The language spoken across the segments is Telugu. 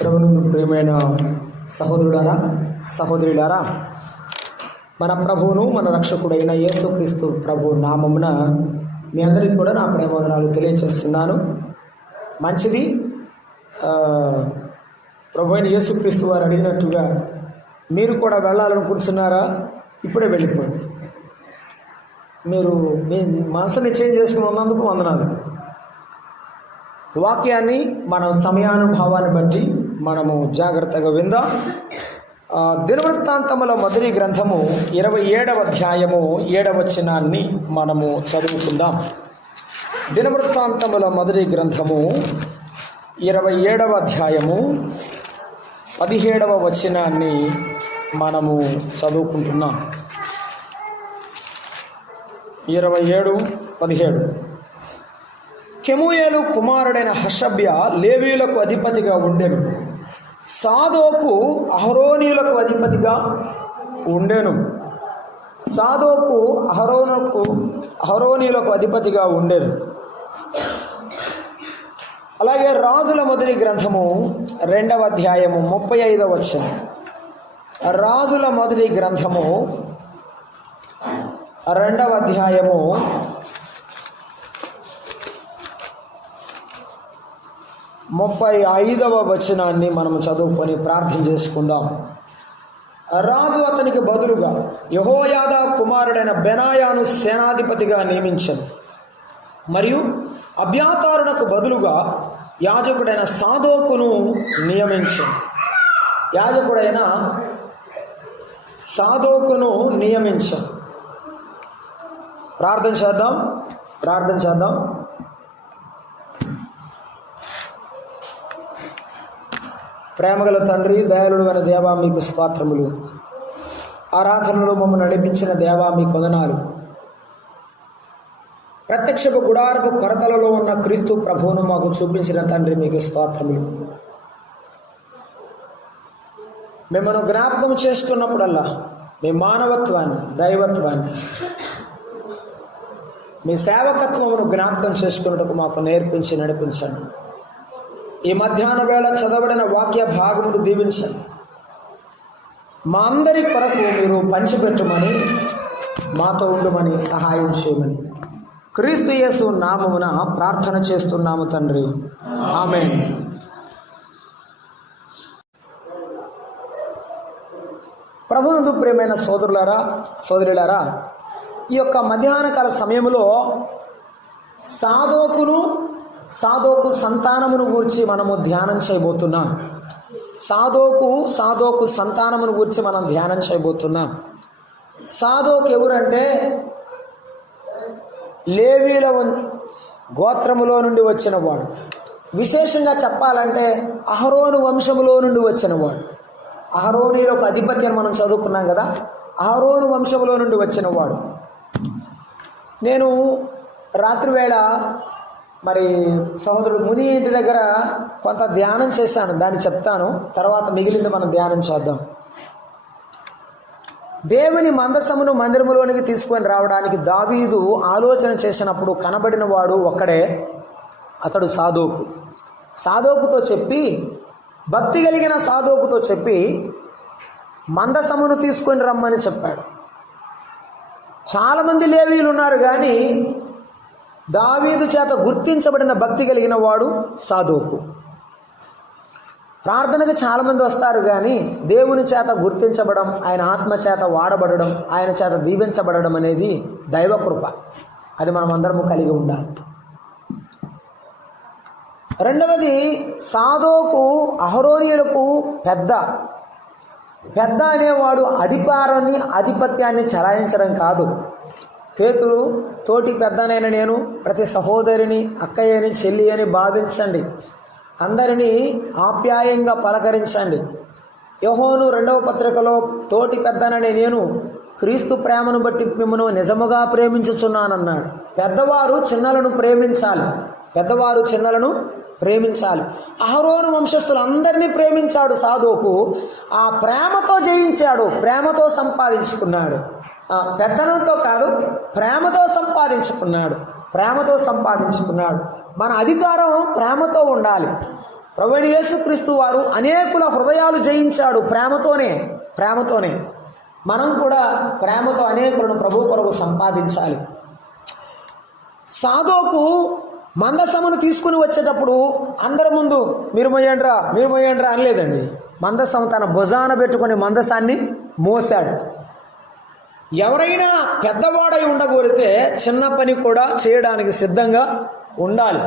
ప్రభునందు ప్రియమైన సహోదరులారా సహోదరులారా, మన ప్రభువును మన రక్షకుడైన యేసుక్రీస్తు ప్రభు నామమున మీ అందరికీ కూడా నా ప్రేమవందనాలు తెలియజేస్తున్నాను. మంచిది. ప్రభు అయిన యేసుక్రీస్తు వారు అడిగినట్టుగా మీరు కూడా వెళ్ళాలనుకుంటున్నారా? ఇప్పుడే వెళ్ళిపోండి. మీరు మీ మనసుని చేంజ్ చేసుకుని ఉన్నందుకు వందనాలు. వాక్యాన్ని మనం సమయానుభావాన్ని బట్టి మనము జాగ్రత్తగా విందాం. దినవృత్తాంతముల మొదటి గ్రంథము 27వ అధ్యాయము 7వ వచనాన్ని మనము చదువుకుందాం. దినవృత్తాంతముల మొదటి గ్రంథము 27వ అధ్యాయము 17వ వచనాన్ని మనము చదువుకుంటున్నాం. 27:17. కెమూయేలు కుమారుడైన హషబ్య లేవీయులకు అధిపతిగా ఉండెను. సాదోకు అహరోనీయులకు అధిపతిగా ఉండెను. సాదోకు అహరోనీయులకు అధిపతిగా ఉండెను. అలాగే రాజుల మొదటి గ్రంథము 2వ అధ్యాయము 35వ వచనం. రాజుల మొదటి గ్రంథము 2వ అధ్యాయము 35వ వచనాన్ని మనం చదువుకొని ప్రార్థన చేసుకుందాం. రాజు అతనికి బదులుగా యెహోయాదా కుమారుడైన బెనాయాను సేనాధిపతిగా నియమించాను. మరియు అబ్యాతారునకు బదులుగా యాజకుడైన సాదోకును నియమించాను. యాజకుడైన సాదోకును నియమించాను. ప్రార్థన చేద్దాం. ప్రేమగల తండ్రి, దయాళుడు అయిన దేవా, మీకు స్తోత్రములు. ఆరాధనలో మమ్మల్ని నడిపించిన దేవా, మీకు వందనాలు. ప్రత్యక్షపు గుడారపు కొరతలలో ఉన్న క్రీస్తు ప్రభువును మాకు చూపించిన తండ్రి, మీకు స్తోత్రములు. మిమ్మల్ని జ్ఞాపకం చేసుకున్నప్పుడల్లా మీ మానవత్వాన్ని, దైవత్వాన్ని, మీ సేవకత్వమును జ్ఞాపకం చేసుకున్నట్టుకు మాకు నేర్పించి నడిపించండి. ఈ మధ్యాహ్న వేళ చదవబడిన వాక్య భాగమును దీవించండి. మా అందరి కొరకు మీరు పంచిపెట్టమని, మాతో ఉండమని సహాయం చేయమని క్రీస్తు యేసు నామమున ప్రార్థన చేస్తున్నాము తండ్రి, ఆమేన్. ప్రభునందు ప్రియమైన సోదరులారా సోదరులారా, ఈ యొక్క మధ్యాహ్న కాల సమయంలో సాదోకు సంతానమును గురించి మనము ధ్యానం చేయబోతున్నాం. సాదోకు సంతానమును గురించి మనం ధ్యానం చేయబోతున్నాం. సాదోకు ఎవరంటే లేవీల గోత్రములో నుండి వచ్చినవాడు. విశేషంగా చెప్పాలంటే అహరోను వంశములో నుండి వచ్చినవాడు. అహరోనీయులకు అధిపతి అని మనం చదువుకున్నాం కదా. అహరోను వంశములో నుండి వచ్చినవాడు. నేను రాత్రివేళ మరి సహోదరుడు ముని ఇంటి దగ్గర కొంత ధ్యానం చేశాను, దాన్ని చెప్తాను. తర్వాత మిగిలింది మనం ధ్యానం చేద్దాం. దేవుని మందసమును మందిరములోనికి తీసుకొని రావడానికి దావీదు ఆలోచన చేసినప్పుడు కనబడిన వాడు ఒక్కడే, అతడు సాదోకుతో చెప్పి, భక్తి కలిగిన సాదోకుతో చెప్పి మందసమును తీసుకొని రమ్మని చెప్పాడు. చాలామంది లేవీయులు ఉన్నారు, కానీ దావీదు చేత గుర్తించబడిన భక్తి కలిగిన వాడు సాదోకు. ప్రార్థనకు చాలామంది వస్తారు, కానీ దేవుని చేత గుర్తించబడడం, ఆయన ఆత్మ చేత వాడబడడం, ఆయన చేత దీవించబడడం అనేది దైవకృప. అది మనం అందరము కలిగి ఉండాలి. రెండవది, సాదోకు అహరోనీయులకు పెద్ద అనేవాడు ఆధిపత్యాన్ని చలాయించడం కాదు. పేతురు, తోటి పెద్దనైన నేను ప్రతి సహోదరిని అక్కయ్యని, చెల్లి అని భావించండి, అందరినీ ఆప్యాయంగా పలకరించండి. యోహోను 2వ పత్రికలో తోటి పెద్దనని నేను క్రీస్తు ప్రేమను బట్టి మిమ్మను నిజముగా ప్రేమించుచున్నానన్నాడు. పెద్దవారు చిన్నలను ప్రేమించాలి. అహరోను వంశస్థులందరినీ ప్రేమించాడు సాదోకు. ఆ ప్రేమతో జయించాడు, ప్రేమతో సంపాదించుకున్నాడు. పెత్తనంతో కాదు, ప్రేమతో సంపాదించుకున్నాడు. మన అధికారం ప్రేమతో ఉండాలి. ప్రభువైన యేసుక్రీస్తు వారు అనేకుల హృదయాలు జయించాడు ప్రేమతోనే. మనం కూడా ప్రేమతో అనేకులను ప్రభు కొరకు సంపాదించాలి. సాదోకు మందసమును తీసుకుని వచ్చేటప్పుడు అందరి ముందు మీరు మొయ్యండ్రా అనలేదండి. మందసం తన భుజాన పెట్టుకుని మందసాన్ని మోసాడు. ఎవరైనా పెద్దవాడై ఉండగోరితే చిన్న పని కూడా చేయడానికి సిద్ధంగా ఉండాలి.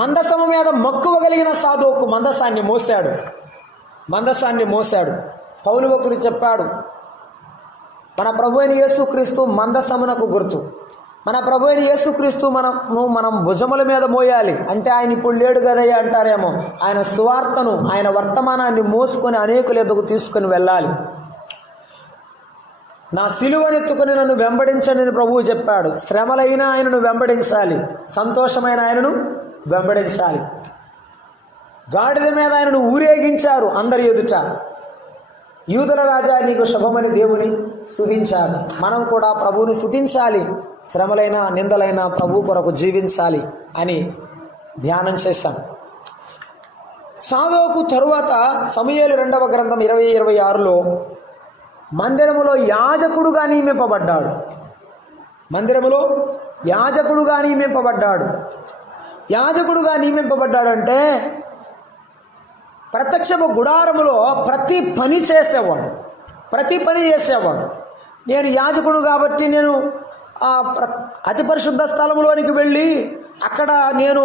మందసము మీద మక్కువ కలిగిన సాదోకు మందసాన్ని మోసాడు. పౌలు భక్తుడు చెప్పాడు, మన ప్రభు అయిన యేసుక్రీస్తు మందసమునకు గుర్తు. మన ప్రభు అయిన యేసుక్రీస్తు మనం భుజముల మీద మోయాలి. అంటే ఆయన ఇప్పుడు లేడు కదయ్యా అంటారేమో. ఆయన సువార్తను, ఆయన వర్తమానాన్ని మోసుకొని అనేకుల ఎదుగు తీసుకుని వెళ్ళాలి. నా సిలువనెత్తుకుని నన్ను వెంబడించని ప్రభువు చెప్పాడు. శ్రమలైన ఆయనను వెంబడించాలి, సంతోషమైన ఆయనను వెంబడించాలి. గాడిద మీద ఆయనను ఊరేగించారు అందరి ఎదుట. యూదుల రాజా నీకు శుభమని దేవుని స్తుతించాలి. మనం కూడా ప్రభువుని స్తుతించాలి. శ్రమలైన నిందలైన ప్రభు కొరకు జీవించాలి అని ధ్యానం చేశాం. సాదోకు తరువాత సమూయేలు 2వ గ్రంథం 20:26లో మందిరములో యాజకుడుగా నియమింపబడ్డాడు. యాజకుడుగా నియమింపబడ్డాడు అంటే ప్రత్యక్షపు గుడారములో ప్రతి పని చేసేవాడు. నేను యాజకుడు కాబట్టి నేను అతి పరిశుద్ధ స్థలములోనికి వెళ్ళి అక్కడ నేను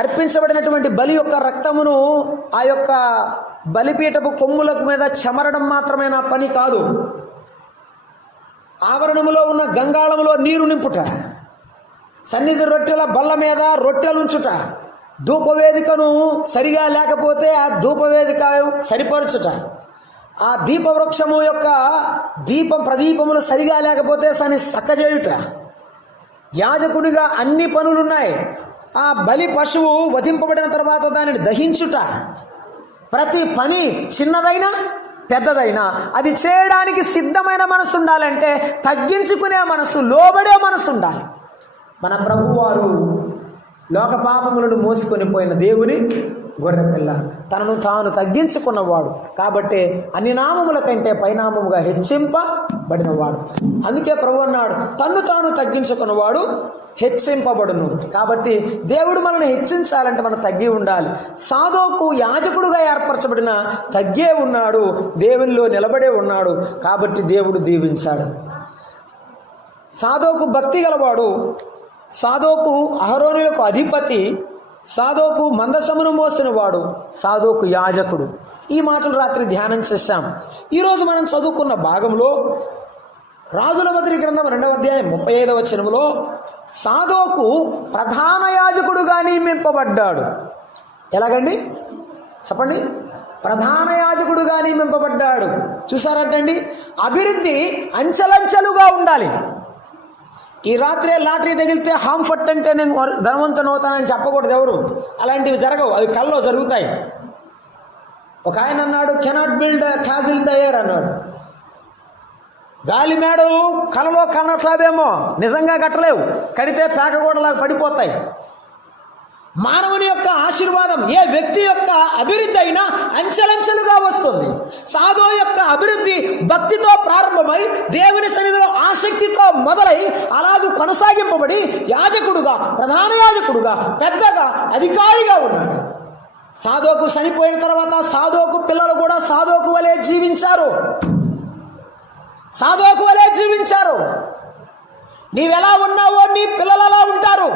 అర్పించబడినటువంటి బలి యొక్క రక్తమును ఆ యొక్క బలిపీఠపు కొమ్ములకు మీద చెమరడం మాత్రమే నా పని కాదు. ఆవరణములో ఉన్న గంగాళములో నీరు నింపుట, సన్నిధి రొట్టెల బల్ల మీద రొట్టెలుంచుట, ధూపవేదికను సరిగా లేకపోతే ఆ ధూపవేదిక సరిపరచుట, ఆ దీపవృక్షము యొక్క ప్రదీపములు సరిగా లేకపోతే దాన్ని చక్కజేయుట. యాజకుడిగా అన్ని పనులున్నాయి. ఆ బలి పశువు వధింపబడిన తర్వాత దానిని దహించుట, ప్రతి పని చిన్నదైనా పెద్దదైనా అది చేయడానికి సిద్ధమైన మనసు ఉండాలంటే తగ్గించుకునే మనసు, లోబడే మనసు ఉండాలి. మన ప్రభువారు లోక పాపములను మోసుకొని పోయిన దేవుని గొర్రెపిల్ల, తనను తాను తగ్గించుకున్నవాడు కాబట్టి అన్ని నామముల కంటే పైనామముగా హెచ్చింపబడినవాడు. అందుకే ప్రభు అన్నాడు, తన్ను తాను తగ్గించుకున్నవాడు హెచ్చింపబడును. కాబట్టి దేవుడు మనల్ని హెచ్చించాలంటే మనం తగ్గి ఉండాలి. సాదోకు యాజకుడుగా ఏర్పరచబడిన తగ్గే ఉన్నాడు, దేవునిలో నిలబడే ఉన్నాడు. కాబట్టి దేవుడు దీవించాడు. సాదోకు భక్తి గలవాడు, సాదోకు అహరోనులకు అధిపతి, సాదోకు మందసమును మోసినవాడు, సాదోకు యాజకుడు. ఈ మాటలు రాత్రి ధ్యానం చేశాం. ఈరోజు మనం చదువుకున్న భాగంలో రాజుల మొదటి గ్రంథం 2వ అధ్యాయం 35వ వచనములో సాదోకు ప్రధాన యాజకుడుగా నియమింపబడ్డాడు. ఎలాగండి చెప్పండి? ప్రధాన యాజకుడుగా నియమింపబడ్డాడు. చూసారంటండి, అభివృద్ధి అంచెలంచెలుగా ఉండాలి. ఈ రాత్రే లాటరీ తగిలితే హాంఫట్ అంటే నేను ధనవంతుని అవుతానని చెప్పకూడదు ఎవరు. అలాంటివి జరగవు, అవి కల్లో జరుగుతాయి. ఒక ఆయన అన్నాడు, cannot build castle the air అన్నాడు. గాలి మేడలు కలలో కన్నట్లావేమో, నిజంగా కట్టలేవు, కడితే పేకగూడలాగా పడిపోతాయి. మానవుని యొక్క ఆశీర్వాదం ఏ వ్యక్తి యొక్క అభివృద్ధి అయినా అంచెలంచెలుగా వస్తుంది. సాదో యొక్క అభివృద్ధి భక్తితో ప్రారంభమై దేవుని సన్నిధిలో ఆసక్తితో మొదలై అలాగే కొనసాగింపబడి యాజకుడుగా, ప్రధాన యాజకుడుగా, పెద్దగా, అధికారిగా ఉన్నాడు. సాదోకు చనిపోయిన తర్వాత సాదోకు పిల్లలు కూడా సాదోకు వలె జీవించారు. నీవెలా ఉన్నావో నీ పిల్లలు అలా ఉంటారు.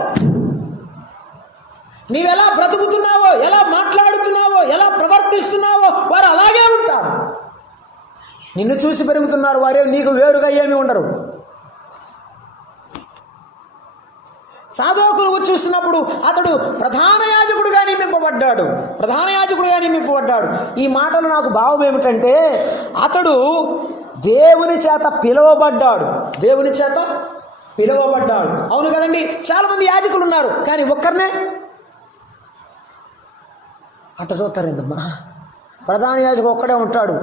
నీవెలా బ్రతుకుతున్నావో, ఎలా మాట్లాడుతున్నావో, ఎలా ప్రవర్తిస్తున్నావో వారు అలాగే ఉంటారు. నిన్ను చూసి పెరుగుతున్నారు వారే, నీకు వేరుగా ఏమీ ఉండరు. సాదోకును చూసినప్పుడు అతడు ప్రధాన యాజకుడుగా నియమింపబడ్డాడు. ఈ మాటలు నాకు భావం ఏమిటంటే, అతడు దేవుని చేత పిలువబడ్డాడు. అవును కదండి, చాలా మంది యాజకులు ఉన్నారు, కానీ ఒక్కరినే అట్ట చూస్తారేందమ్మా. ప్రధాన యాజకుడు ఒక్కడే ఉంటాడు.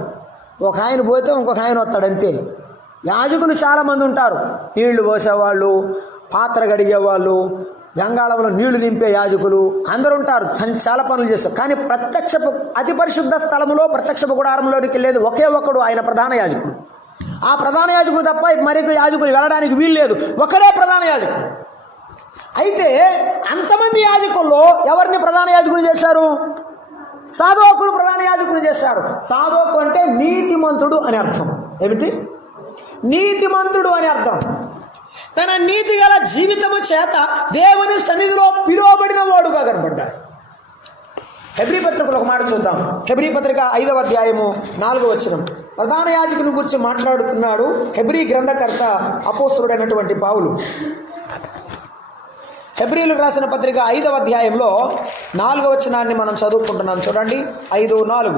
ఒక ఆయన పోతే ఇంకొక ఆయన వస్తాడు, అంతే. యాజకులు చాలామంది ఉంటారు. నీళ్లు పోసేవాళ్ళు, పాత్ర కడిగేవాళ్ళు, గంగాళంలో నీళ్లు నింపే యాజకులు అందరూ ఉంటారు, చాలా పనులు చేస్తారు. కానీ ప్రత్యక్షపు అతి పరిశుద్ధ స్థలములో ప్రత్యక్షపు గుడారంలోనికి వెళ్ళేది ఒకే ఒక్కడు, ఆయన ప్రధాన యాజకుడు. ఆ ప్రధాన యాజకుడు తప్ప మరొక యాజకులు వెళ్ళడానికి వీలు లేదు, ఒకడే ప్రధాన యాజకుడు. అయితే అంతమంది యాజకుల్లో ఎవరిని ప్రధాన యాజకుడు చేశారు? సాదోకును ప్రధాన యాజకుడు చేశారు. సాదోకు అంటే నీతిమంతుడు అని అర్థం. ఏమిటి? నీతిమంతుడు అని అర్థం. తన నీతి గల జీవితము చేత దేవుని సన్నిధిలో పిలువబడిన వాడుగా కనబడ్డాడు. హెబ్రీ పత్రికలో ఒక మాట చూద్దాం. హెబ్రీ పత్రిక 5వ అధ్యాయము 4వ వచనం. ప్రధాన యాజకుని గురించి మాట్లాడుతున్నాడు హెబ్రీ గ్రంథకర్త అపోస్తలుడైనటువంటి పౌలు. హెబ్రీలకు రాసిన పత్రిక 5వ అధ్యాయంలో 4వ వచనాన్ని మనం చదువుకుంటున్నాం. చూడండి, 5:4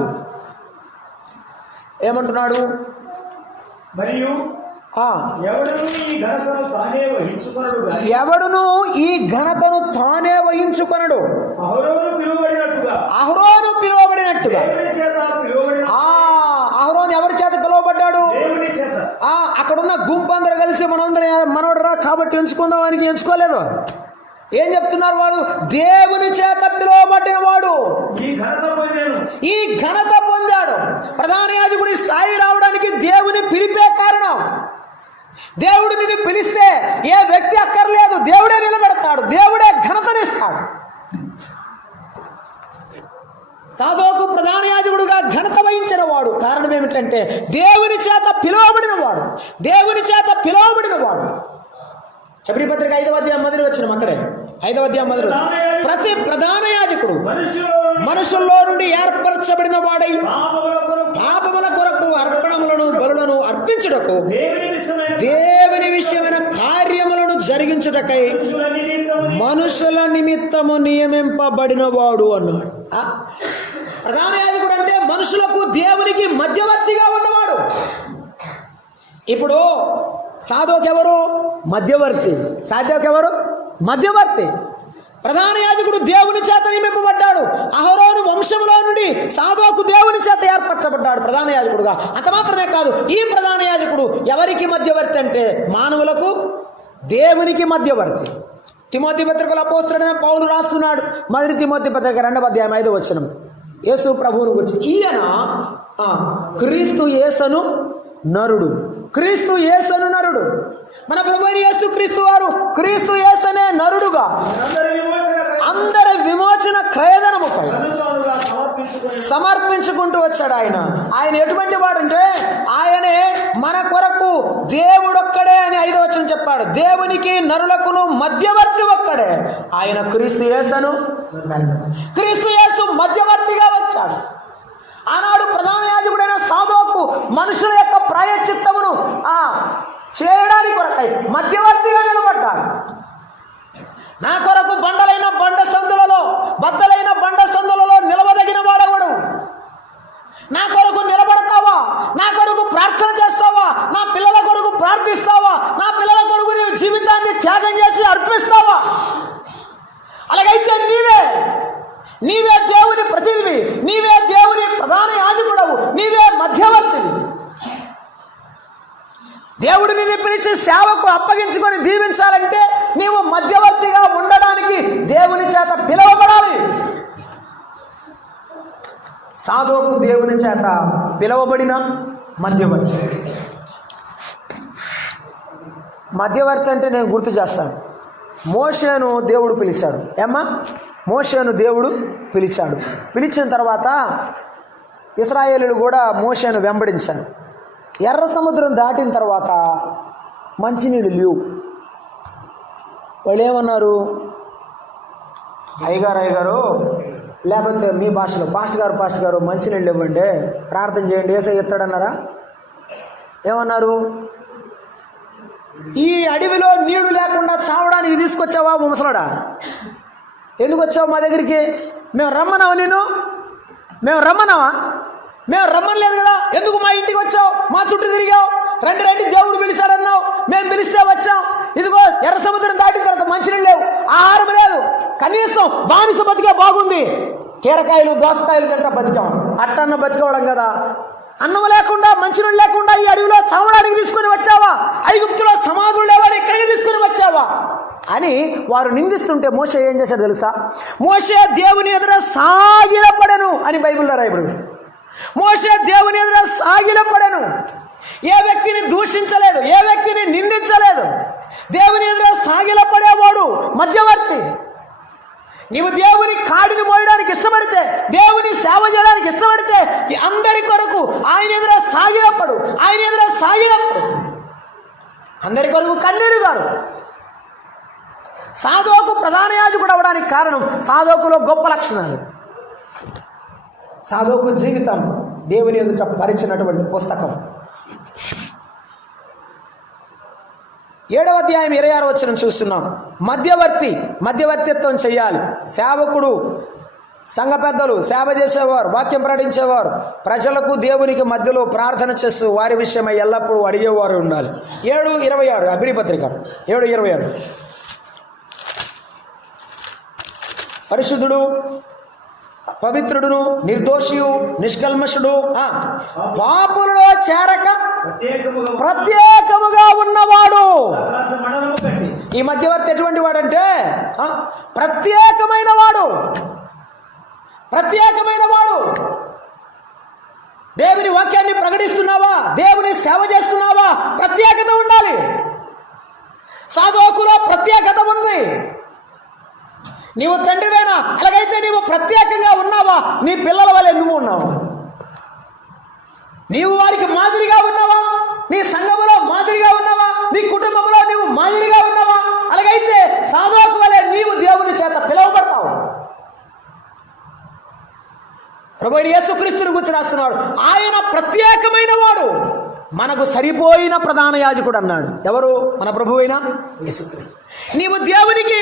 ఏమంటున్నాడు? మరియు ఎవడును ఈ ఘనతను తానే వహించుకొనడు. అహరోను పిలువబడినట్టుగా. అహరోను ఎవరి చేత పిలువబడ్డాడు? అక్కడున్న గుంపు అందరూ కలిసి మనోడు రా కాబట్టి ఎంచుకుందాం అని ఎంచుకోలేదు. ఏం చెప్తున్నారు? వాడు దేవుని చేత పిలువబడిన వాడు ఈ ఘనత పొందాడు. ప్రధాన యాజకుడి స్థాయి రావడానికి దేవుని పిలిపే కారణం. దేవుడు నిన్ను పిలిస్తే ఏ వ్యక్తి అక్కర్లేదు, దేవుడే నిలబెడతాడు, దేవుడే ఘనతనిస్తాడు. సాదోకు ప్రధాన యాజకుడుగా ఘనత వహించిన వాడు. కారణం ఏమిటంటే దేవుని చేత పిలువబడిన వాడు, దేవుని చేత పిలువబడిన వాడు. హెబ్రీ పత్రిక 5వ అధ్యాయం 1వ వచనం. అక్కడే 5వ అధ్యాయం 1. ప్రతి ప్రధాన యాజకుడు మనుషుల్లో నుండి ఏర్పరచబడిన వాడై పాపముల కొరకు అర్పణములను బలులను అర్పించుటకు దేవుని విషయమైన కార్యములను జరిగించుటకై మనుషుల నిమిత్తము నియమింపబడిన వాడు అన్నాడు. ప్రధాన యాజకుడు అంటే మనుషులకు దేవునికి మధ్యవర్తిగా ఉన్నవాడు. ఇప్పుడు సాదోకు ఎవరు? మధ్యవర్తి. సాదోకు ఎవరు? మధ్యవర్తి. ప్రధాన యాజకుడు దేవుని చేత నియమింపబడ్డాడు. అహరోను వంశంలో నుండి సాదోకు దేవుని చేత ఏర్పరచబడ్డాడు ప్రధాన యాజకుడుగా. అంత మాత్రమే కాదు, ఈ ప్రధాన యాజకుడు ఎవరికి మధ్యవర్తి అంటే మానవులకు దేవునికి మధ్యవర్తి. తిమోతి పత్రికలో అపోస్తలుడైన పౌలు రాస్తున్నాడు. మొదటి తిమోతి పత్రిక 2వ అధ్యాయం 5వ వచనం. యేసు ప్రభువును గురించి. ఈయన క్రీస్తు యేసును నరుడు. క్రీస్తు యేసును నరుడు. మన ప్రభువైన యేసు క్రీస్తు వారు క్రీస్తు యేసునే నరుడుగా అందరి విమోచన క్రయధనముపై సమర్పించుకుంటూ వచ్చాడు. ఆయన ఎటువంటి వాడంటే ఆయనే మన కొరకు దేవుడొక్కడే అని 5వ వచనం చెప్పాడు. దేవునికి నరులకును మధ్యవర్తి ఒక్కడే. ఆయన క్రీస్తు యేసును. క్రీస్తు యేసు మధ్యవర్తిగా వచ్చాడు. ఆనాడు ప్రధాన యాజకుడైన సాదోకు మనుషుల యొక్క ప్రాయశ్చిత్తమును చేయడానికి కొరకై మధ్యవర్తిగా నిలబడ్డాడు. నా కొరకు బద్దలైన బండ సందులలో నిలవదగిన వాడెవడు? నా కొరకు నిలబడతావా? నా కొరకు ప్రార్థన చేస్తావా? నా పిల్లల కొరకు ప్రార్థిస్తావా? నా పిల్లల కొరకు నీ జీవితాన్ని త్యాగం చేసి అర్పిస్తావా? అలాగైతే నీవే దేవుని ప్రతినిధి, నీవే దేవుని ప్రధాన యాజకుడవు, నీవే మధ్యవర్తివి. దేవుడు నిన్ను పిలిచి సేవకు అప్పగించుకొని దీవించాలంటే నీవు మధ్యవర్తిగా ఉండడానికి దేవుని చేత పిలువబడాలి. సాదోకు దేవుని చేత పిలువబడిన మధ్యవర్తి. మధ్యవర్తి అంటే నేను గుర్తు చేస్తాను. మోషేను దేవుడు పిలిచాడు. మోషేను దేవుడు పిలిచాడు. పిలిచిన తర్వాత ఇశ్రాయేలీయులు కూడా మోషేను వెంబడించారు. ఎర్ర సముద్రం దాటిన తర్వాత మంచినీళ్ళు లేవు. వాళ్ళు ఏమన్నారు? అయ్యగారు లేకపోతే మీ భాషలో పాస్టర్ గారు మంచినీళ్ళు ఇవ్వండి, ప్రార్థన చేయండి, యేసయ్య ఇస్తాడన్నారా? ఏమన్నారు? ఈ అడవిలో నీళ్లు లేకుండా చావడానికి తీసుకొచ్చావా ముసలాడా? ఎందుకు వచ్చావు మా దగ్గరికి? మేము రమ్మన్నావా? మేము రమ్మనలేదు కదా. ఎందుకు మా ఇంటికి వచ్చావు? మా చుట్టూ తిరిగావు. రండి దేవుడు పిలిచాడన్నావు, మేము పిలిస్తే వచ్చాం. ఇదిగో ఎర్ర సముద్రం దాటిన తర్వాత మంచినీళ్ళు లేవు, ఆహారం లేదు, కనీసం బానిస బతికే బాగుంది, కీరకాయలు దోసకాయలు తింటా బతికాం. అట్టన్న బతికేవాళ్ళం కదా. అన్నం లేకుండా మంచినీళ్ళు లేకుండా ఈ అడవిలో చావడానికి తీసుకుని వచ్చావా? ఐగుప్తులో సమాధులు లేవని ఇక్కడికి తీసుకుని వచ్చావా? అని వారు నిందిస్తుంటే మోషే ఏం చేశాడు తెలుసా? మోషే దేవుని ఎదుర సాగిలపడెను అని బైబిల్లో రాయబడింది. మోషే దేవుని ఎదుర సాగిలపడెను. ఏ వ్యక్తిని దూషించలేదు, ఏ వ్యక్తిని నిందించలేదు. దేవుని ఎదుర సాగిలపడేవాడు మధ్యవర్తి. నీవు దేవుని కాడిని మోయడానికి ఇష్టపడితే, దేవుని సేవ చేయడానికి ఇష్టపడితే అందరి కొరకు ఆయన ఎదుర సాగిలపడు, ఆయన ఎదుర సాగిలపడు. అందరి కొరకు కన్నీరు గారు. సాధోకు ప్రధాన యాజకుడు అవడానికి కారణం సాధోకులో గొప్ప లక్షణాలు. సాధోకు జీవితం దేవుని ఎదుట పరిచినటువంటి పుస్తకం. 7వ అధ్యాయం 26వ వచనం చూస్తున్నాం. మధ్యవర్తిత్వం చేయాలి. సేవకుడు, సంఘ పెద్దలు, సేవ చేసేవారు, వాక్యం ప్రకటించేవారు ప్రజలకు దేవునికి మధ్యలో ప్రార్థన చేస్తూ వారి విషయమై ఎల్లప్పుడూ అడిగేవారు ఉండాలి. 7:26 అభివృద్ధి పత్రిక 7:26. పరిశుద్ధుడు, పవిత్రుడును, నిర్దోషియు, నిష్కల్మషుడు, పాపులలో చేరక ప్రత్యేకముగా ఉన్నవాడు. ఈ మధ్యవర్తి ఎటువంటి వాడంటే ప్రత్యేకమైన వాడు. ప్రత్యేకమైన వాడు. దేవుని వాక్యాన్ని ప్రకటిస్తున్నావా, దేవుని సేవ చేస్తున్నావా, ప్రత్యేకత ఉండాలి. సాధోకులో ప్రత్యేకత ఉంది. నీవు తండ్రివేనా? అలాగైతే నీవు ప్రత్యేకంగా ఉన్నావా? నీ పిల్లల వలె నువ్వు ఉన్నావా? నీవు వారికి మాదిరిగా ఉన్నావా? నీ సంఘములో మాదిరిగా ఉన్నావా? నీ కుటుంబంలో నీవు మాదిరిగా ఉన్నావా? అలాగైతే సాధోకు వలె నీవు దేవుని చేత పిలువబడతావు. ప్రభువైన యేసుక్రీస్తుని గురించి రాస్తున్నాడు, ఆయన ప్రత్యేకమైన వాడు, మనకు సరిపోయిన ప్రధాన యాజకుడు అన్నాడు. ఎవరు? మన ప్రభువైన యేసుక్రీస్తు. నీవు దేవునికి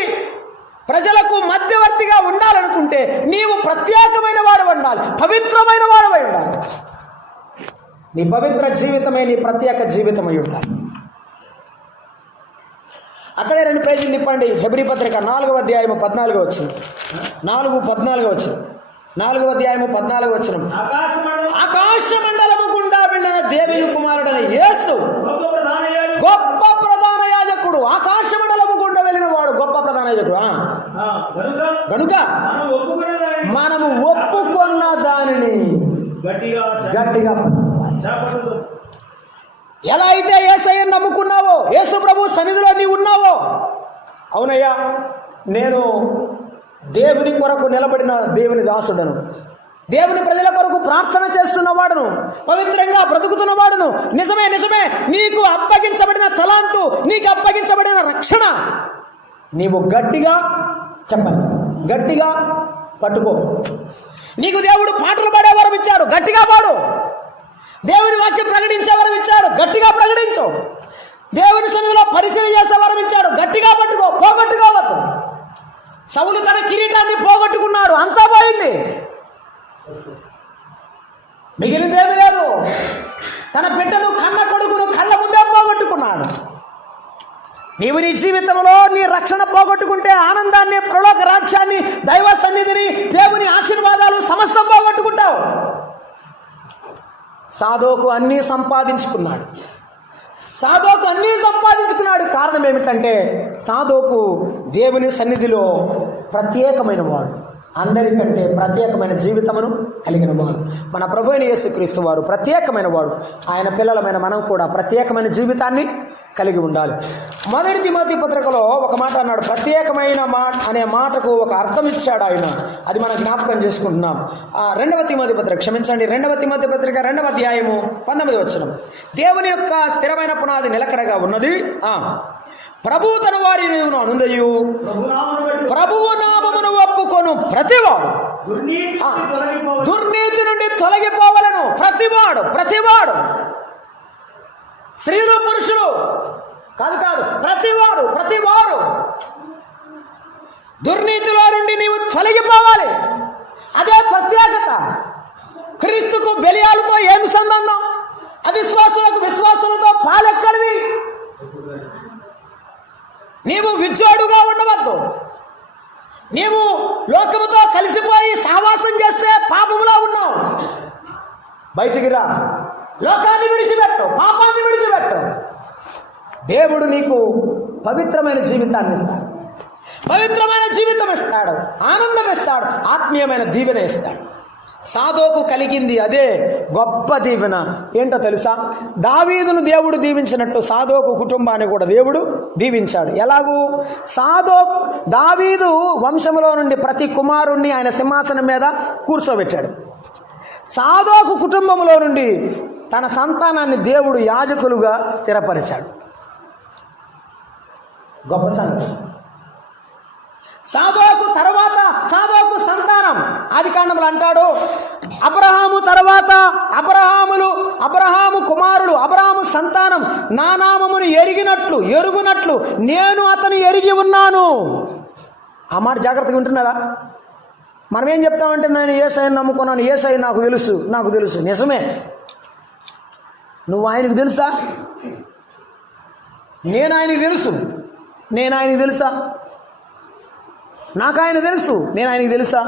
ప్రజలకు మధ్యవర్తిగా ఉండాలనుకుంటే నీవు ప్రత్యేకమైన వాడు ఉండాలి, పవిత్రమైన వాడవై ఉండాలి. నీ పవిత్ర జీవితమే నీ ప్రత్యేక జీవితమై ఉండాలి. అక్కడే 2 పేజీలు తిప్పండి. హెబ్రీ పత్రిక 4వ అధ్యాయము 14వ వచనం. 4:14 వచనం. 4వ అధ్యాయము 14వ వచనం. ఆకాశ మండలము గుండా వెళ్ళిన దేవుని కుమారుడైన యేసు గొప్ప ప్రధాన యాజకుడు. ఆకాశ మండలము గుండా వెళ్ళిన వాడు గొప్ప ప్రధాన యాజకుడు. కనుక మనము ఒప్పుకున్న దానిని గట్టిగా ఎలా అయితే యేసయ్యను నమ్ముకున్నావో, యేసు ప్రభు సన్నిధిలో నీవు ఉన్నావో, అవునయ్యా నేను దేవుని కొరకు నిలబడిన దేవుని దాసుడను, దేవుని ప్రజల కొరకు ప్రార్థన చేస్తున్న వాడును, పవిత్రంగా బ్రతుకుతున్న వాడును. నిజమే నిజమే, నీకు అప్పగించబడిన తలాంతు, నీకు అప్పగించబడిన రక్షణ నీవు గట్టిగా చెప్పాలి, గట్టిగా పట్టుకో. నీకు దేవుడు పాటలు పాడే వరం ఇచ్చాడు, గట్టిగా పాడు. దేవుని వాక్యం ప్రకటించే వరం ఇచ్చాడు, గట్టిగా ప్రకటించు. దేవుని సన్నిధిలో పరిచయం చేసే వరం ఇచ్చాడు, గట్టిగా పట్టుకో, పోగొట్టుకోవద్దు. సౌలు తన కిరీటాన్ని పోగొట్టుకున్నాడు, అంతా పోయింది, మిగిలిందేమీ లేదు. తన బిడ్డను, కన్న కొడుకును కళ్ళ ముందే పోగొట్టుకున్నాడు. నీవు నీ జీవితంలో నీ రక్షణ పోగొట్టుకుంటే ఆనందాన్ని, ప్రలోక రాజ్యాన్ని, దైవ సన్నిధిని, దేవుని ఆశీర్వాదాలు సమస్తం పోగొట్టుకుంటావు. సాధోకు అన్నీ సంపాదించుకున్నాడు. సాధోకు అన్నీ సంపాదించుకున్నాడు. కారణం ఏమిటంటే సాధోకు దేవుని సన్నిధిలో ప్రత్యేకమైన వాడు, అందరికంటే ప్రత్యేకమైన జీవితమును కలిగిన వాడు. మన ప్రభువైన యేసుక్రీస్తు వారు ప్రత్యేకమైన వాడు. ఆయన పిల్లలమైన మనం కూడా ప్రత్యేకమైన జీవితాన్ని కలిగి ఉండాలి. 1 తిమోతి పత్రికలో ఒక మాట అన్నాడు. ప్రత్యేకమైన మాట అనే మాటకు ఒక అర్థం ఇచ్చాడు ఆయన. అది మనం జ్ఞాపకం చేసుకుంటున్నాం. 2వ తిమోతి పత్రిక, క్షమించండి, 2వ తిమోతి పత్రిక 2వ అధ్యాయము 19వ వచనం. దేవుని యొక్క స్థిరమైన పునాది నిలకడగా ఉన్నది, ప్రభువు తన వారి అనుందయు ప్రభువు నామమును ఒప్పుకొను ప్రతివాడు దుర్నీతి నుండి తొలగిపోవలను. ప్రతివాడు స్త్రీలు పురుషులు కాదు, ప్రతివారు దుర్నీతిలో నుండి నీవు తొలగిపోవాలి. అదే ప్రత్యేకత. క్రీస్తుకు బెలియాలతో ఏమి సంబంధం? అవిశ్వాసులకు విశ్వాసులతో పాలెక్కడివి? నీవు విజ్జోడుగా ఉండవద్దు. నీవు లోకముతో కలిసిపోయి సహవాసం చేస్తే పాపములో ఉన్నావు. బయటికి రా, లోకాన్ని విడిచిపెట్టు, పాపాన్ని విడిచిపెట్టు. దేవుడు నీకు పవిత్రమైన జీవితాన్ని ఇస్తాడు. పవిత్రమైన జీవితం ఇస్తాడు, ఆనందం ఇస్తాడు, ఆత్మీయమైన దీవెన ఇస్తాడు. సాదోకు కలిగింది అదే గొప్ప దీవెన. ఏంటో తెలుసా? దావీదును దేవుడు దీవించినట్టు సాదోకు కుటుంబాన్ని కూడా దేవుడు దీవించాడు. ఎలాగూ? దావీదు వంశంలో నుండి ప్రతి కుమారుణ్ణి ఆయన సింహాసనం మీద కూర్చోబెట్టాడు. సాదోకు కుటుంబంలో నుండి తన సంతానాన్ని దేవుడు యాజకులుగా స్థిరపరిచాడు. గొప్ప సంగతి. సాదోకు తర్వాత సాదోకు సంతానం ఆదికాండంలో అంటాడు, అబ్రహాము తర్వాత అబ్రహాము కుమారుడు, అబ్రహాము సంతానం నా నామమును ఎరుగునట్లు నేను అతను ఎరిగి ఉన్నాను. ఆ మాట జాగ్రత్తగా ఉంటున్నారా? మనం ఏం చెప్తామంటే నేను యేసయ్యను నమ్ముకున్నాను, యేసయ్య నాకు తెలుసు. నిజమే. నువ్వు ఆయనకు తెలుసా? నేను ఆయనకు తెలుసా? నాకు ఆయన తెలుసు, నేను ఆయనకు తెలుసా?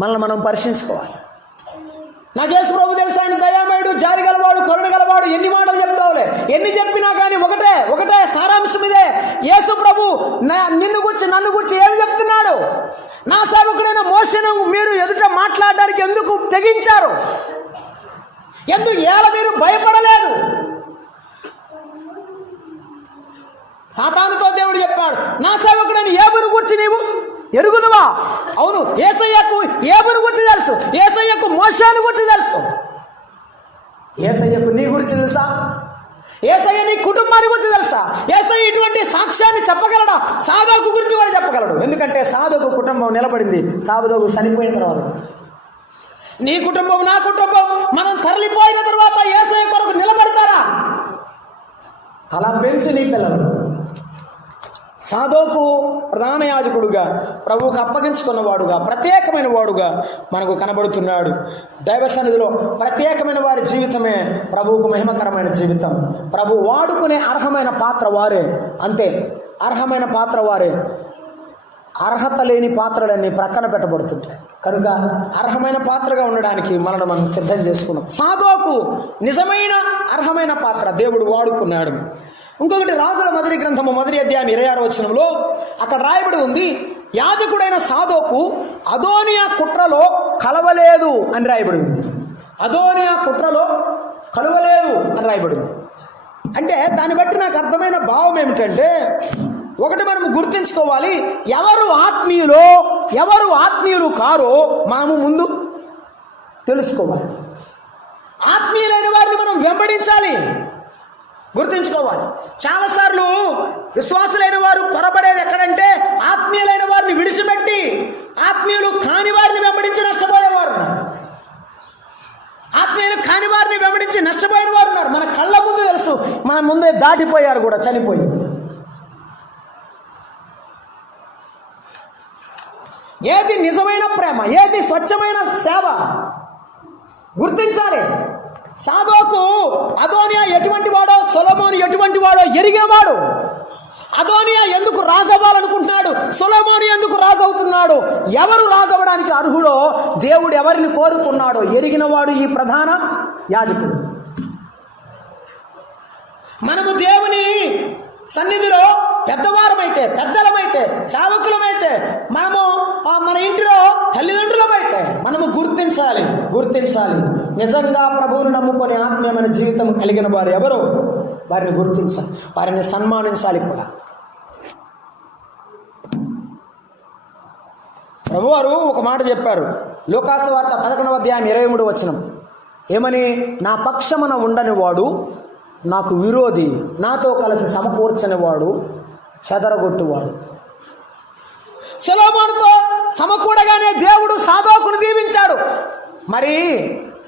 మనల్ని మనం పరిశీలించుకోవాలి. నాకు యేసు ప్రభు తెలుసు, ఆయన దయామయుడు, జారి గలవాడు, కరుణ గలవాడు. ఎన్ని మాటలు చెప్తావులే, ఎన్ని చెప్పినా కానీ ఒకటే సారాంశం ఇదే. యేసు ప్రభు నన్ను గురించి ఏమి చెప్తున్నాడు? నా సేవకుడైన మోషేను మీరు ఎదుట మాట్లాడడానికి ఎందుకు తెగించారు? మీరు భయపడలేదు? సాతానుతో దేవుడు చెప్పాడు, నా సేవకుడైన యేబును గురించి నీవు ఎరుగుదువా? అవును, యేసయ్యకు యేబును గురించి తెలుసు, యేసయ్యకు మోషేను గురించి తెలుసు. యేసయ్యకు నీ గురించి తెలుసా? యేసయ్య నీ కుటుంబాన్ని గురించి తెలుసా? యేసయ్య ఇటువంటి సాక్ష్యాన్ని చెప్పగలడా? సాదోకు గురించి కూడా చెప్పగలడు. ఎందుకంటే సాదోకు కుటుంబం నిలబడింది సాదోకు చనిపోయిన తర్వాత. నీ కుటుంబం, నా కుటుంబం మనం తరలిపోయిన తర్వాత యేసయ్య కొరకు నిలబడతారా? అలా పెంచు నీ పిల్లలు. సాదోకు ప్రధాన యాజకుడుగా, ప్రభువుకు అప్పగించుకున్నవాడుగా, ప్రత్యేకమైన వాడుగా మనకు కనబడుతున్నాడు. దైవ సన్నిధిలో ప్రత్యేకమైన వారి జీవితమే ప్రభువుకు మహిమకరమైన జీవితం. ప్రభు వాడుకునే అర్హమైన పాత్ర వారే, అంతే. అర్హమైన పాత్ర వారే. అర్హత లేని పాత్రలన్నీ ప్రక్కన పెట్టబడుతుంటాయి. కనుక అర్హమైన పాత్రగా ఉండడానికి మనల్ని మనం సిద్ధం చేసుకున్నాం. సాదోకు నిజమైన అర్హమైన పాత్ర దేవుడు వాడుకున్నాడు. ఇంకొకటి రాజుల మొదటి గ్రంథము 1వ అధ్యాయం 26వ వచనంలో అక్కడ రాయబడి ఉంది, యాజకుడైన సాదోకు అదోనియా కుట్రలో కలవలేదు అని రాయబడి ఉంది. అదోనియా కుట్రలో కలవలేదు అని రాయబడి ఉంది. అంటే దాన్ని బట్టి నాకు అర్థమైన భావం ఏమిటంటే, ఒకటి మనము గుర్తించుకోవాలి, ఎవరు ఆత్మీయులు కారో మనము ముందు తెలుసుకోవాలి. ఆత్మీయులైన వారిని మనం వెంబడించాలి, గుర్తుంచుకోవాలి. చాలాసార్లు విశ్వాసులైన వారు పొరపడేది ఎక్కడంటే, ఆత్మీయులైన వారిని విడిచిపెట్టి ఆత్మీయులు కాని వారిని వెంబడించి నష్టపోయేవారు ఉన్నారు. ఆత్మీయులు కాని వారిని వెంబడించి నష్టపోయిన వారు ఉన్నారు. మన కళ్ళ ముందు తెలుసు, మన ముందే దాటిపోయారు కూడా, చనిపోయి. ఏది నిజమైన ప్రేమ, ఏది స్వచ్ఛమైన సేవ గుర్తించాలి. సాదోకు అదోనియా ఎటువంటి వాడో, సొలొమోను ఎటువంటి వాడో ఎరిగినవాడు. అదోనియా ఎందుకు రాజవ్వాలనుకుంటున్నాడు, సొలొమోను ఎందుకు రాజవుతున్నాడు, ఎవరు రాజవ్వడానికి అర్హుడో, దేవుడు ఎవరిని కోరుకున్నాడో ఎరిగినవాడు ఈ ప్రధాన యాజకుడు. మనము దేవుని సన్నిధిలో పెద్దలమైతే సేవకులమైతే, మనము మన ఇంటిలో తల్లిదండ్రులమైతే మనము గుర్తించాలి. నిజంగా ప్రభువును నమ్ముకొని ఆత్మీయమైన జీవితం కలిగిన వారు ఎవరో వారిని గుర్తించాలి, వారిని సన్మానించాలి కూడా. ప్రభువారు ఒక మాట చెప్పారు, లూకాసు వార్త 11వ అధ్యాయం 23వ వచనం. ఏమని? నా పక్షమున ఉండని వాడు నాకు విరోధి, నాతో కలిసి సమకూర్చని వాడు చెదరగొట్టువాడు. సొలొమోనుతో సమకూడగానే దేవుడు సాదోకును దీవించాడు. మరి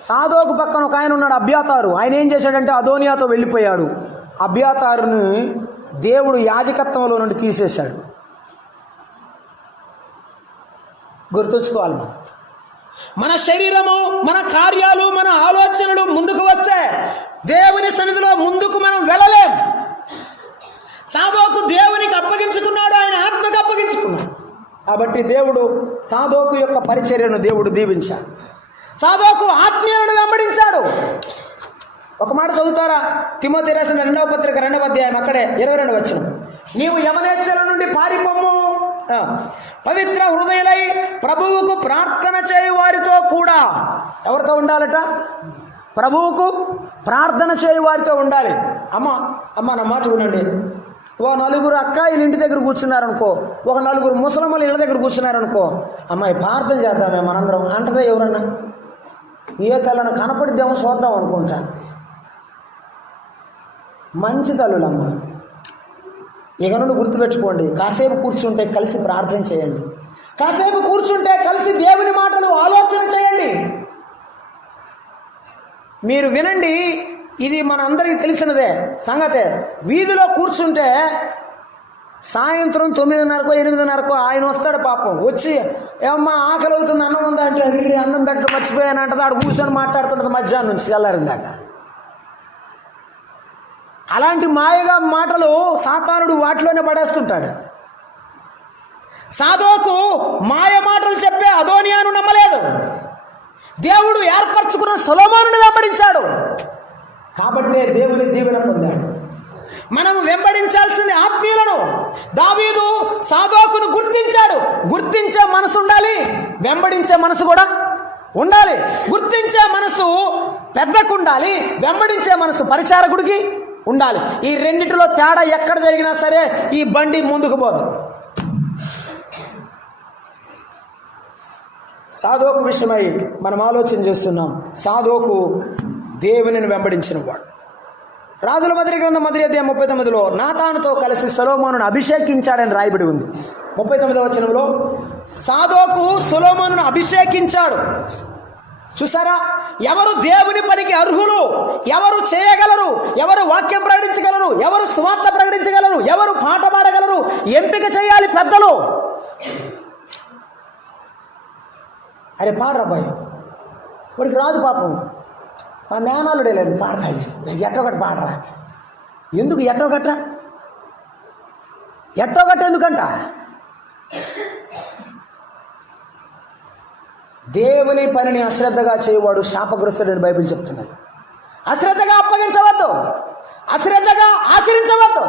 సాదోకు పక్కన ఒక ఆయన ఉన్నాడు, అబ్యాతారు. ఆయన ఏం చేశాడంటే అదోనియాతో వెళ్ళిపోయాడు. అబ్యాతారుని దేవుడు యాజకత్వంలో నుండి తీసేశాడు. గుర్తుంచుకోవాలి. మన శరీరము, మన కార్యాలు, మన ఆలోచనలు ముందుకు వస్తే దేవుని సన్నిధిలో ముందుకు మనం వెళ్ళలేం. సాదోకు దేవునికి అప్పగించుకున్నాడు, ఆయన ఆత్మకు అప్పగించుకున్నాడు. కాబట్టి దేవుడు సాదోకు యొక్క పరిచర్యను దేవుడు దీవించాడు. సాదోకు ఆత్మీయులను వెంబడించాడు. ఒక మాట చదువుతారా? తిమోతి రాసిన 2వ పత్రిక 2వ అధ్యాయం, అక్కడే 22వ వచనం. నీవు యవనేచ్ఛల నుండి పారిపోము, పవిత్ర హృదయులై ప్రభువుకు ప్రార్థన చేయు వారితో కూడా. ఎవరితో ఉండాలట? ప్రభువుకు ప్రార్థన చేయు వారితో ఉండాలి. అమ్మ నా మాట వినండి. ఓ నలుగురు అక్కాయిలు ఇంటి దగ్గర కూర్చున్నారనుకో, ఒక నలుగురు ముసలమ్మలు ఇళ్ళ దగ్గర కూర్చున్నారనుకో, అమ్మాయి ప్రార్థన చేద్దామే మనందరం అంటదే ఎవరన్నా? ఏ తల్లను కనపడిద్దామో చూద్దాం అనుకుంటా. మంచి తల్లులమ్మ, ఇక నుండి గుర్తుపెట్టుకోండి, కాసేపు కూర్చుంటే కలిసి ప్రార్థన చేయండి, కాసేపు కూర్చుంటే కలిసి దేవుని మాటలు ఆలోచన చేయండి. మీరు వినండి, ఇది మన అందరికీ తెలిసినదే సంగతే. వీధిలో కూర్చుంటే సాయంత్రం 9:30కో 8:30కో ఆయన వస్తాడు పాపం. వచ్చి ఏమమ్మా ఆకలి అవుతుంది, అన్నం ఉందా అంటే, అన్నం పెట్టడం మర్చిపోయాను అంటది. ఆడు కూర్చొని మాట్లాడుతుంటుంది మధ్యాహ్నం నుంచి తెల్లారిందాక. అలాంటి మాయగా మాటలు సాతానుడు వాటిలోనే పడేస్తుంటాడు. సాదోకు మాయ మాటలు చెప్పే అదోనియాను నమ్మలేదు. దేవుడు ఏర్పరచుకున్న సొలొమోనును వెంబడించాడు కాబట్టే దేవుని దీవెన పొందాడు. మనము వెంబడించాల్సిన ఆత్మీయులను దావీదు సాదోకును గుర్తించాడు. గుర్తించే మనసు ఉండాలి, వెంబడించే మనసు కూడా ఉండాలి. గుర్తించే మనసు పెద్దకు ఉండాలి, వెంబడించే మనసు పరిచారకుడికి ఉండాలి. ఈ రెండిటిలో తేడా ఎక్కడ జరిగినా సరే ఈ బండి ముందుకు పోదు. సాదోకు విషయమై మనం ఆలోచన చేస్తున్నాం. సాదోకు దేవునిని వెంబడించిన వాడు. రాజుల మొదటి గ్రంథం 1:39 నాతానుతో కలిసి సొలొమోనును అభిషేకించాడని రాయబడి ఉంది. 39వ వచనంలో సాదోకు సొలొమోనును అభిషేకించాడు. చూసారా, ఎవరు దేవుని పనికి అర్హులు, ఎవరు చేయగలరు, ఎవరు వాక్యం ప్రకటించగలరు, ఎవరు సువార్త ప్రకటించగలరు, ఎవరు పాట పాడగలరు, ఎంపిక చేయాలి పెద్దలు. అరే పాడరాబాయ్, వాడికి రాదు పాపం, మా మేనాలుడే లేదు పాడతాడు, ఎట్టొకటి పాడరా. ఎందుకు ఎట్టొకట ఎందుకంట? దేవుని పనిని అశ్రద్ధగా చేయవాడు శాపగ్రస్తుడని బైబిల్ చెప్తున్నది. అశ్రద్ధగా అప్పగించవద్దు, అశ్రద్ధగా ఆచరించవద్దు.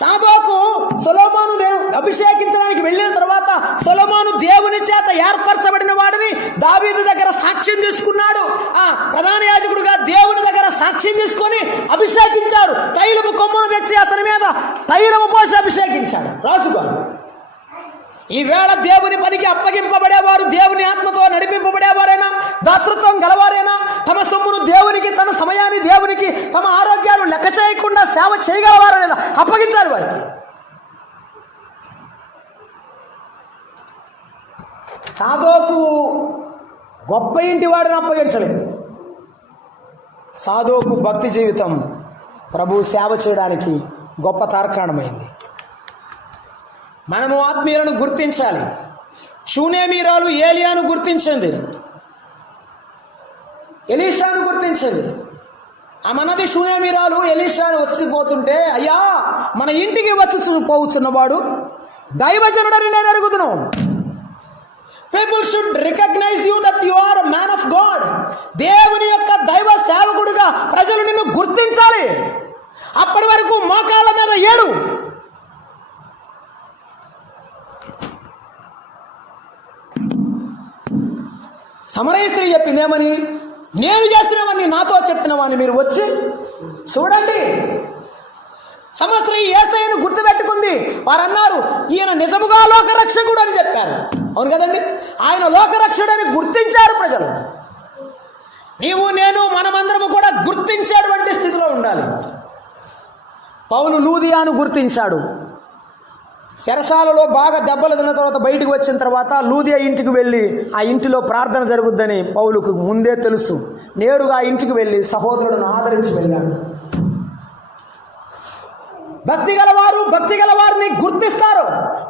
సాదోకు సొలొమోను అభిషేకించడానికి వెళ్ళిన తర్వాత సొలొమోను దేవుని చేత ఏర్పరచబడిన వాడిని దావీదు దగ్గర సాక్ష్యం తీసుకున్నాడు. ఆ ప్రధాన యాజకుడుగా దేవుని దగ్గర సాక్ష్యం తీసుకొని అభిషేకించాడు. తైలము కొమ్మును తెచ్చి అతని మీద తైలము పోసి అభిషేకించాడు రాజుగా. ఈవేళ దేవుని పనికి అప్పగింపబడేవారు, దేవుని ఆత్మతో నడిపింపబడేవారైనా, దాతృత్వం గలవారైనా, తమ సొమ్మును దేవునికి, తన సమయాన్ని దేవునికి, తమ ఆరోగ్యాలు లెక్క చేయకుండా సేవ చేయగలవారైనా అప్పగించాలి వారికి. సాదోకు గొప్ప ఇంటి వాడిని అప్పగించలేదు. సాదోకు భక్తి జీవితం ప్రభు సేవ చేయడానికి గొప్ప తార్కాణమైంది. మనము ఆత్మీయులను గుర్తించాలి. షూనేమీరాలు ఏలియాను గుర్తించింది, ఎలీషాను గుర్తించింది. ఆ మనది షూనేమీరాలు ఎలీషాను వచ్చిపోతుంటే, అయ్యా మన ఇంటికి వచ్చి పోవచ్చున్నవాడు దైవజనుడని నేను అడుగుతున్నాను. People should recognise you that you are man of God. దేవుని యొక్క దైవ సేవకుడిగా ప్రజలు నిన్ను గుర్తించాలి. అప్పటి వరకు మోకాళ్ళ మీద ఏడు. సమరయ స్త్రీ చెప్పింది ఏమని? నేను చేసినవని నాతో చెప్పినవని మీరు వచ్చి చూడండి. సమస్త యేసయ్యను గుర్తుపెట్టుకుంది. వారు అన్నారు, ఈయన నిజముగా లోకరక్షకుడు అని చెప్పారు. అవును కదండి, ఆయన లోకరక్షకుడని గుర్తించారు ప్రజలు. నీవు నేను మనమందరము కూడా గుర్తించేటువంటి స్థితిలో ఉండాలి. పౌలు లూదియాను గుర్తించాడు. చెరసాలలో బాగా దెబ్బలు తిన్న తర్వాత బయటకు వచ్చిన తర్వాత లూదియా ఇంటికి వెళ్ళి ఆ ఇంటిలో ప్రార్థన జరుగుద్దని పౌలుకు ముందే తెలుసు. నేరుగా ఆ ఇంటికి వెళ్ళి సహోదరులను ఆదరించి వెళ్ళాడు. భక్తి గల వారిని గుర్తిస్తారు,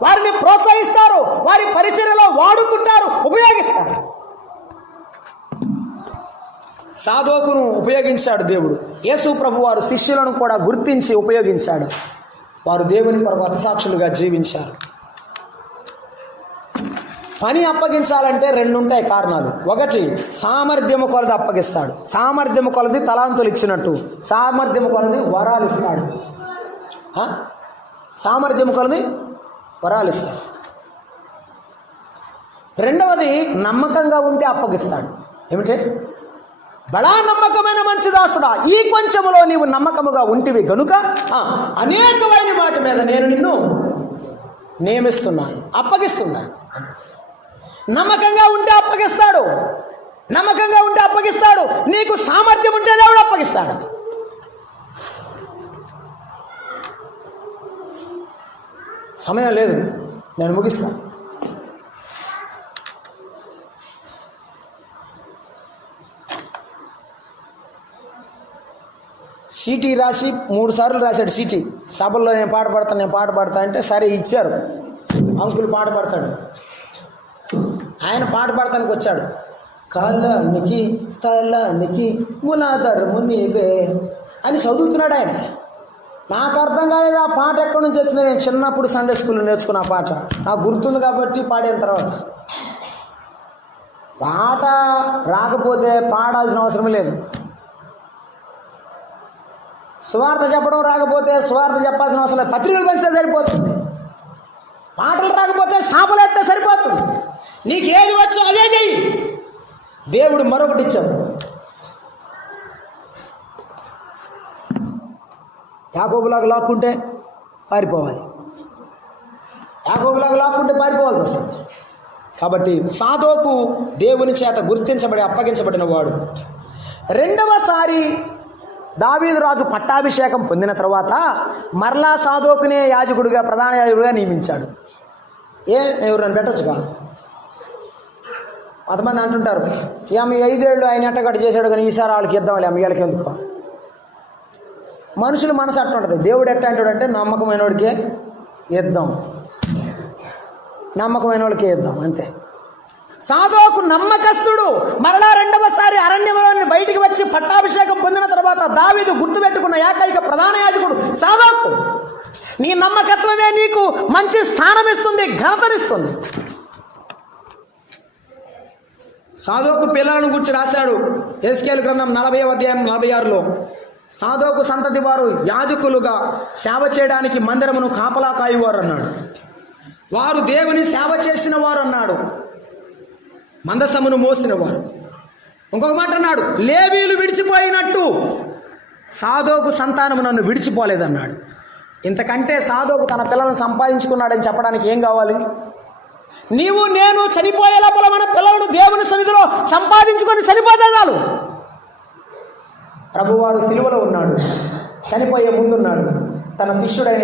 వారిని ప్రోత్సహిస్తారు, వారి పరిచర్యలో వాడుకుంటారు, ఉపయోగిస్తారు. సాదోకును ఉపయోగించాడు దేవుడు. యేసు ప్రభు వారు శిష్యులను కూడా గుర్తించి ఉపయోగించాడు. వారు దేవుని కొరకు హతసాక్షులుగా జీవించారు. పని అప్పగించాలంటే రెండు ఉంటాయి కారణాలు. ఒకటి, సామర్థ్యము కొలది అప్పగిస్తాడు. సామర్థ్యము కొలది తలాంతులు ఇచ్చినట్టు సామర్థ్యము కొలది వరాలు ఇస్తాడు. సామర్థ్యము కొలది వరాలు ఇస్తాడు. రెండవది నమ్మకంగా ఉంటే అప్పగిస్తాడు. ఏమిటి? బడా నమ్మకమైన మంచి దాసుడా, ఈ కొంచెములో నీవు నమ్మకముగా ఉంటివి గనుక అనేకమైన వాటి మీద నేను నిన్ను నియమిస్తున్నాను, అప్పగిస్తున్నాను. నమ్మకంగా ఉంటే అప్పగిస్తాడు. నమ్మకంగా ఉంటే అప్పగిస్తాడు. నీకు సామర్థ్యం ఉంటే దేవుడు అప్పగిస్తాడు. సమయం లేదు, నేను ముగిస్తాను. సీటీ రాసి 3 సార్లు రాశాడు. సీటీ సభల్లో నేను పాట పాడతా అంటే సరే ఇచ్చారు. అంకుల్ పాట పాడతాడు. ఆయన పాట పాడతానికి వచ్చాడు. కాలానికి స్థలానికి మూలాధారము నీవే అని చదువుతున్నాడు ఆయన. నాకు అర్థం కాలేదు ఆ పాట ఎక్కడి నుంచి వచ్చింది. నేను చిన్నప్పుడు సండే స్కూల్లో నేర్చుకున్న పాట నాకు గుర్తుంది కాబట్టి పాడిన తర్వాత. పాట రాకపోతే పాడాల్సిన అవసరం లేదు. సువార్త చెప్పడం రాకపోతే సువార్త చెప్పాల్సిన అవసరం లేదు. పత్రికలు పంచితే సరిపోతుంది. పాటలు రాకపోతే సాపలు ఎత్తే సరిపోతుంది. నీకు ఏది వచ్చో అదే చెయ్యి. దేవుడు మరొకటి ఇచ్చాడు. యాకోబులాగా లాక్కుంటే పారిపోవాలి. యాకోబులాగా లాక్కుంటే పారిపోవాల్సి వస్తుంది. కాబట్టి సాదోకు దేవుని చేత గుర్తించబడి అప్పగించబడిన వాడు. రెండవసారి దావీదు రాజు పట్టాభిషేకం పొందిన తర్వాత మరలా సాదోకునే యాజకుడిగా, ప్రధాన యాజకుడిగా నియమించాడు. ఎవరు పెట్టొచ్చుగా? కొంతమంది అంటుంటారు, ఆమె 5 ఏళ్ళు ఆయన ఎట్టగట్టు చేశాడు కానీ ఈసారి వాళ్ళకి ఇద్దామలే, ఆమె వీళ్ళకి ఎందుకు? మనుషుల మనసు అట్లా ఉంటుంది. దేవుడు ఎట్ట అంటాడంటే నమ్మకమైన వాడికే ఇద్దాం, నమ్మకమైన వాడికే ఇద్దాం, అంతే. సాదోకు నమ్మకస్తుడు. మరలా రెండవసారి అరణ్యంలో బయటికి వచ్చి పట్టాభిషేకం పొందిన తర్వాత దావీదు గుర్తుపెట్టుకున్న ఏకైక ప్రధాన యాజకుడు సాదోకు. నీ నమ్మకత్వమే నీకు మంచి స్థానం ఇస్తుంది, ఘనతనిస్తుంది. సాదోకు పిల్లలను గురించి రాశాడు యెహెజ్కేలు గ్రంథం 40వ అధ్యాయం 46లో. సాదోకు సంతతి వారు యాజకులుగా సేవ చేయడానికి మందిరమును కాపలా కాయువారు అన్నాడు. వారు దేవుని సేవ చేసిన వారు అన్నాడు. మందసమును మోసిన వారు. ఇంకొక మాట అన్నాడు, లేవీయులు విడిచిపోయినట్టు సాదోకు సంతానము నన్ను విడిచిపోలేదన్నాడు. ఇంతకంటే సాదోకు తన పిల్లలను సంపాదించుకున్నాడని చెప్పడానికి ఏం కావాలి? నీవు నేను చనిపోయే లోపల మన పిల్లలను దేవుని సన్నిధిలో సంపాదించుకొని చనిపోతే చాలు. ప్రభువారు సిలువలో ఉన్నాడు, చనిపోయే ముందున్నాడు. తన శిష్యుడైన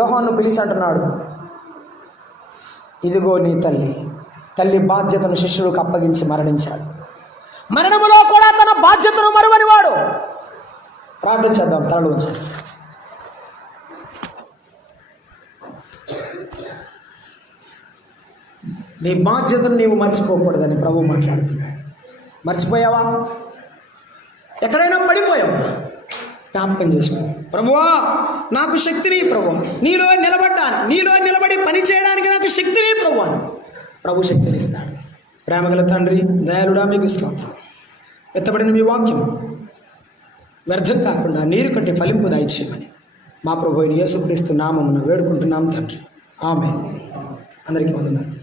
యోహాను పిలిచి అంటున్నాడు, ఇదిగో నీ తల్లి బాధ్యతను శిష్యుడికి అప్పగించి మరణించాడు. మరణములో కూడా తన బాధ్యతను మరువని వాడు. ప్రార్థన చేద్దాం, తలలు ఉంచి. నీ బాధ్యతను నీవు మర్చిపోకూడదని ప్రభు మాట్లాడుతున్నాడు. మర్చిపోయావా? ఎక్కడైనా పడిపోయావా? జ్ఞాపకం చేసుకో. ప్రభువా నాకు శక్తిని, ప్రభువా నీలో నిలబడి పని చేయడానికి నాకు శక్తిని ప్రభువాను. ప్రభు శక్తిని ఇస్తాడు. ప్రేమగల తండ్రి, దయాళుడా, మీకు స్తోత్రం. ఎత్తబడిన మీ వాక్యం వ్యర్థం కాకుండా నీరు కట్టి ఫలింపు దయచేయమని మా ప్రభు అయిన యేసుక్రీస్తు నామమున వేడుకుంటున్నాం తండ్రి. ఆమేన్. అందరికీ వందనాలు.